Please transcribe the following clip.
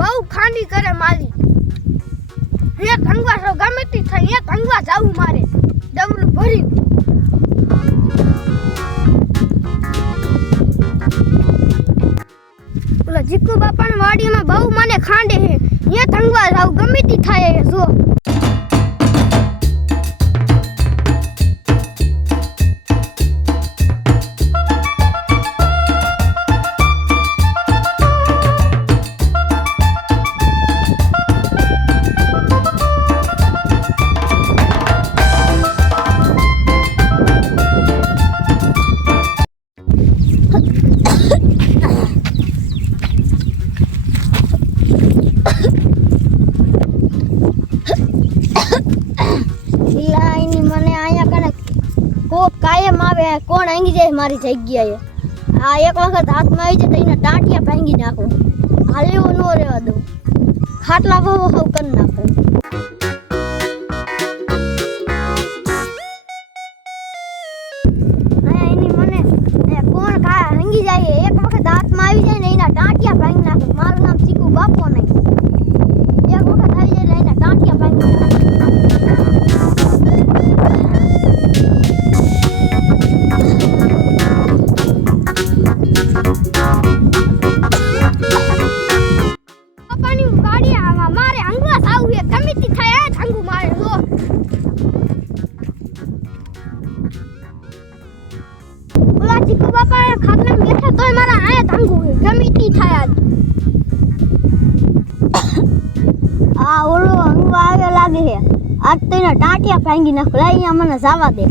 બહુ ખાંડી કરે મારી હે ધંગવા સો ગમે તી થઈ હે ધંગવા જાવું મારે ડબલું ભરી ઓલા જીકુ બાપાની વાડીમાં બહુ મને ખાંડે હે હે ધંગવા જાવું ગમે તી થાય જો કાયમ આવે કોણ આંગી જાય મારી જગ્યાએ આ એક વખત હાથમાં આવી જાય તો એના ટાંટિયા ભાંગી નાખો હાલેવો ન રહેવા દઉં ખાટલા બહુ હવ કરી નાખો એની મને કોણ ભાંગી જાય એક વખત હાથમાં આવી જાય ને એના ટાંટિયા ભાંગી નાખો મારું નામ ચીકુ બાપો નહીં એક વખત આવી જાય એટલે એના ટાંટિયા ભાંગી નાખો ચીકુ બાપા ખાટલા બેઠા તોય મારા આયા તાંગું ગમીતી થાય આ ઓલો અંગવા આવે લાગે છે આજ તો એના ટાંટિયા ભાંગી નાખ અહીંયા મને જવા દે